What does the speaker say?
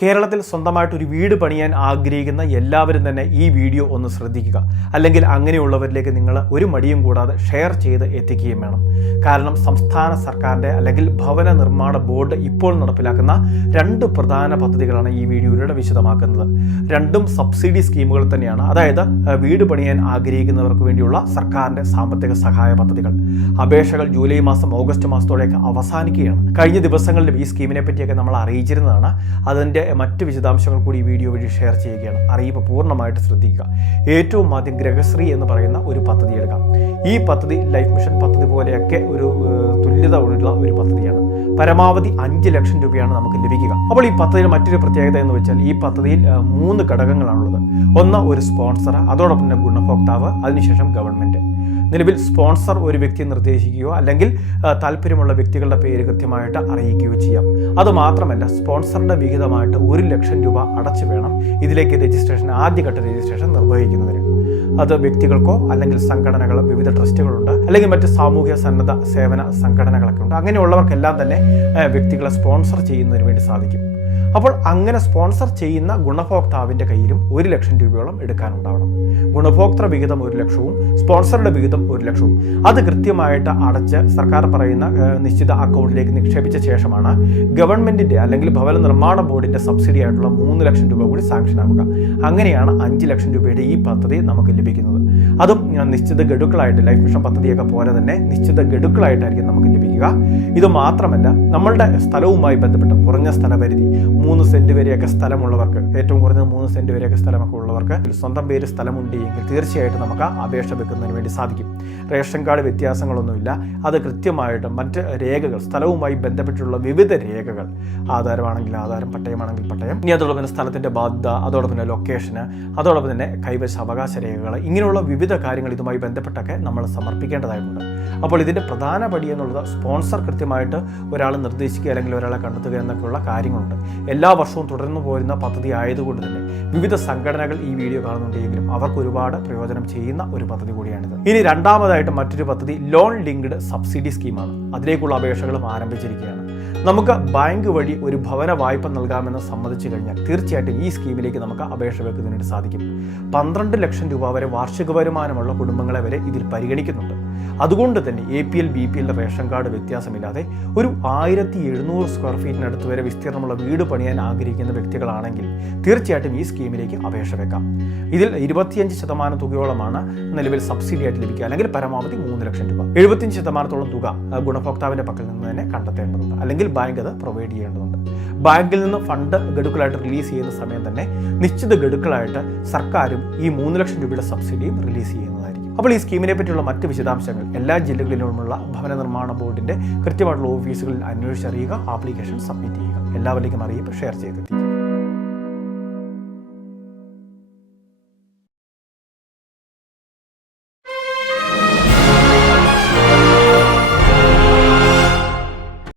കേരളത്തിൽ സ്വന്തമായിട്ട് ഒരു വീട് പണിയാൻ ആഗ്രഹിക്കുന്ന എല്ലാവരും തന്നെ ഈ വീഡിയോ ഒന്ന് ശ്രദ്ധിക്കുക. അല്ലെങ്കിൽ അങ്ങനെയുള്ളവരിലേക്ക് നിങ്ങൾ ഒരു മടിയും കൂടാതെ ഷെയർ ചെയ്ത് എത്തിക്കുകയും വേണം. കാരണം സംസ്ഥാന സർക്കാരിൻ്റെ അല്ലെങ്കിൽ ഭവന നിർമ്മാണ ബോർഡ് ഇപ്പോൾ നടപ്പിലാക്കുന്ന 2 പ്രധാന പദ്ധതികളാണ് ഈ വീഡിയോയിലൂടെ വിശദമാക്കുന്നത്. രണ്ടും സബ്സിഡി സ്കീമുകൾ തന്നെയാണ്. അതായത് വീട് പണിയാൻ ആഗ്രഹിക്കുന്നവർക്ക് വേണ്ടിയുള്ള സർക്കാരിൻ്റെ സാമ്പത്തിക സഹായ പദ്ധതികൾ. അപേക്ഷകൾ ജൂലൈ മാസം ഓഗസ്റ്റ് മാസത്തോടെയൊക്കെ അവസാനിക്കുകയാണ്. കഴിഞ്ഞ ദിവസങ്ങളിൽ ഈ സ്കീമിനെ പറ്റിയൊക്കെ നമ്മൾ അറിയിച്ചിരുന്നതാണ്. അതിൻ്റെ മറ്റ് വിശദാംശങ്ങൾ കൂടി ഈ വീഡിയോ വഴി ഷെയർ ചെയ്യുകയാണ്. അറിയിപ്പ് പൂർണ്ണമായിട്ട് ശ്രദ്ധിക്കുക. ഏറ്റവും ആദ്യം ഗൃഹശ്രീ എന്ന് പറയുന്ന ഒരു പദ്ധതി എടുക്കാം. ഈ പദ്ധതി ലൈഫ് മിഷൻ പദ്ധതി പോലെയൊക്കെ ഒരു തുല്യത ഉള്ള ഒരു പദ്ധതിയാണ്. പരമാവധി 5 ലക്ഷം രൂപയാണ് നമുക്ക് ലഭിക്കുക. അപ്പോൾ ഈ പദ്ധതിയുടെ മറ്റൊരു പ്രത്യേകത എന്ന് വെച്ചാൽ ഈ പദ്ധതിയിൽ 3 ഘടകങ്ങളാണുള്ളത്. ഒന്ന് ഒരു സ്പോൺസർ, അതോടൊപ്പം തന്നെ ഗുണഭോക്താവ്, അതിനുശേഷം ഗവൺമെൻറ്. നിലവിൽ സ്പോൺസർ ഒരു വ്യക്തിയെ നിർദ്ദേശിക്കുകയോ അല്ലെങ്കിൽ താല്പര്യമുള്ള വ്യക്തികളുടെ പേര് കൃത്യമായിട്ട് അറിയിക്കുകയോ ചെയ്യാം. അതുമാത്രമല്ല സ്പോൺസറുടെ വിഹിതമായിട്ട് 1 ലക്ഷം രൂപ അടച്ചു വേണം ഇതിലേക്ക് ആദ്യഘട്ട രജിസ്ട്രേഷൻ നിർവഹിക്കുന്നതിന്. അത് വ്യക്തികൾക്കോ അല്ലെങ്കിൽ സംഘടനകളോ, വിവിധ ട്രസ്റ്റുകളുണ്ട്, അല്ലെങ്കിൽ മറ്റ് സാമൂഹ്യ സന്നദ്ധ സേവന സംഘടനകളൊക്കെ ഉണ്ട്. അങ്ങനെയുള്ളവർക്കെല്ലാം തന്നെ വ്യക്തികളെ സ്പോൺസർ ചെയ്യുന്നതിന് വേണ്ടി സാധിക്കും. അപ്പോൾ അങ്ങനെ സ്പോൺസർ ചെയ്യുന്ന ഗുണഭോക്താവിൻ്റെ കയ്യിലും 1 ലക്ഷം രൂപയോളം എടുക്കാനുണ്ടാവണം. ഗുണഭോക്തൃ വിഹിതം 1 ലക്ഷവും സ്പോൺസറുടെ വിഹിതം 1 ലക്ഷവും അത് കൃത്യമായിട്ട് അടച്ച് സർക്കാർ പറയുന്ന നിശ്ചിത അക്കൗണ്ടിലേക്ക് നിക്ഷേപിച്ച ശേഷമാണ് ഗവൺമെൻറ്റിൻ്റെ അല്ലെങ്കിൽ ഭവന നിർമ്മാണ ബോർഡിൻ്റെ സബ്സിഡി ആയിട്ടുള്ള 3 ലക്ഷം രൂപ കൂടി സാങ്ഷൻ ആവുക. അങ്ങനെയാണ് 5 ലക്ഷം രൂപയുടെ ഈ പദ്ധതി നമുക്ക് ലഭിക്കുന്നത്. അതും നിശ്ചിത ഗഡുക്കളായിട്ട് ലൈഫ് മിഷൻ പദ്ധതിയൊക്കെ പോലെ തന്നെ നിശ്ചിത ഗഡുക്കളായിട്ടായിരിക്കും നമുക്ക് ലഭിക്കുക. ഇത് മാത്രമല്ല നമ്മളുടെ സ്ഥലവുമായി ബന്ധപ്പെട്ട് കുറഞ്ഞ സ്ഥലപരിധി 3 സെൻറ്റ് വരെയൊക്കെ സ്ഥലമുള്ളവർക്ക്, ഏറ്റവും കുറഞ്ഞത് 3 സെൻറ്റ് വരെയൊക്കെ സ്ഥലമൊക്കെ ഉള്ളവർക്ക് സ്വന്തം പേര് സ്ഥലമുണ്ട് എങ്കിൽ തീർച്ചയായിട്ടും നമുക്ക് അപേക്ഷ വെക്കുന്നതിന് വേണ്ടി സാധിക്കും. റേഷൻ കാർഡ് വ്യത്യാസങ്ങളൊന്നുമില്ല. അത് കൃത്യമായിട്ട് മറ്റ് രേഖകൾ, സ്ഥലവുമായി ബന്ധപ്പെട്ടുള്ള വിവിധ രേഖകൾ, ആധാരമാണെങ്കിൽ ആധാരം, പട്ടയമാണെങ്കിൽ പട്ടയം, ഇനി അതോടൊപ്പം തന്നെ സ്ഥലത്തിൻ്റെ ബാധ്യത, അതോടൊപ്പം തന്നെ ലൊക്കേഷന്, അതോടൊപ്പം തന്നെ കൈവശ അവകാശ രേഖകൾ, ഇങ്ങനെയുള്ള വിവിധ കാര്യങ്ങൾ ഇതുമായി ബന്ധപ്പെട്ടൊക്കെ നമ്മൾ സമർപ്പിക്കേണ്ടതായിട്ടുണ്ട്. അപ്പോൾ ഇതിൻ്റെ പ്രധാന പടി എന്നുള്ളത് സ്പോൺസർ കൃത്യമായിട്ട് ഒരാൾ നിർദ്ദേശിക്കുക അല്ലെങ്കിൽ ഒരാളെ കണ്ടെത്തുക എന്നൊക്കെയുള്ള കാര്യങ്ങളുണ്ട്. എല്ലാ വർഷവും തുടർന്നു പോരുന്ന പദ്ധതി ആയതുകൊണ്ട് തന്നെ വിവിധ സംഘടനകൾ ഈ വീഡിയോ കാണുന്നുണ്ടെങ്കിലും അവർക്ക് ഒരുപാട് പ്രയോജനം ചെയ്യുന്ന ഒരു പദ്ധതി കൂടിയാണിത്. ഇനി രണ്ടാമതായിട്ട് മറ്റൊരു പദ്ധതി ലോൺ ലിങ്ക്ഡ് സബ്സിഡി സ്കീമാണ്. അതിലേക്കുള്ള അപേക്ഷകളും ആരംഭിച്ചിരിക്കുകയാണ്. നമുക്ക് ബാങ്ക് വഴി ഒരു ഭവന വായ്പ നൽകാമെന്ന് സമ്മതിച്ചു കഴിഞ്ഞാൽ തീർച്ചയായിട്ടും ഈ സ്കീമിലേക്ക് നമുക്ക് അപേക്ഷ വെക്കുന്നതിന് സാധിക്കും. 12 ലക്ഷം രൂപ വരെ വാർഷിക വരുമാനമുള്ള കുടുംബങ്ങളെ വരെ ഇതിൽ പരിഗണിക്കുന്നുണ്ട്. അതുകൊണ്ട് തന്നെ APL BPL റേഷൻ കാർഡ് വ്യത്യാസമില്ലാതെ ഒരു 1700 സ്ക്വയർ ഫീറ്റിനടുത്ത് വരെ വിസ്തീർണമുള്ള വീട് പണിയാൻ ആഗ്രഹിക്കുന്ന വ്യക്തികളാണെങ്കിൽ തീർച്ചയായിട്ടും ഈ സ്കീമിലേക്ക് അപേക്ഷ വെക്കാം. ഇതിൽ 25% തുകയോളമാണ് നിലവിൽ സബ്സിഡി ആയിട്ട് ലഭിക്കുക, അല്ലെങ്കിൽ പരമാവധി 3 ലക്ഷം രൂപ. 75% തുക ഗുണഭോക്താവിൻ്റെ പക്കൽ നിന്ന് തന്നെ കണ്ടെത്തേണ്ടതുണ്ട്, അല്ലെങ്കിൽ ബാങ്ക് അത് പ്രൊവൈഡ് ചെയ്യേണ്ടതുണ്ട്. ബാങ്കിൽ നിന്ന് ഫണ്ട് ഗഡുക്കളായിട്ട് റിലീസ് ചെയ്യുന്ന സമയം തന്നെ നിശ്ചിത ഗഡുക്കളായിട്ട് സർക്കാരും ഈ 3 ലക്ഷം രൂപയുടെ സബ്സിഡിയും റിലീസ് ചെയ്യുന്നതായിരിക്കും. അപ്പോൾ ഈ സ്കീമിനെ പറ്റിയുള്ള മറ്റ് വിശദാംശങ്ങൾ എല്ലാ ജില്ലകളിലുമുള്ള ഭവന നിർമ്മാണ ബോർഡിൻ്റെ കൃത്യമായിട്ടുള്ള ഓഫീസുകളിൽ അന്വേഷിച്ചറിയുക, ആപ്ലിക്കേഷൻ സബ്മിറ്റ് ചെയ്യുക. എല്ലാവരിലേക്കും അറിയിപ്പ് ഷെയർ ചെയ്തെത്തിക്കുക.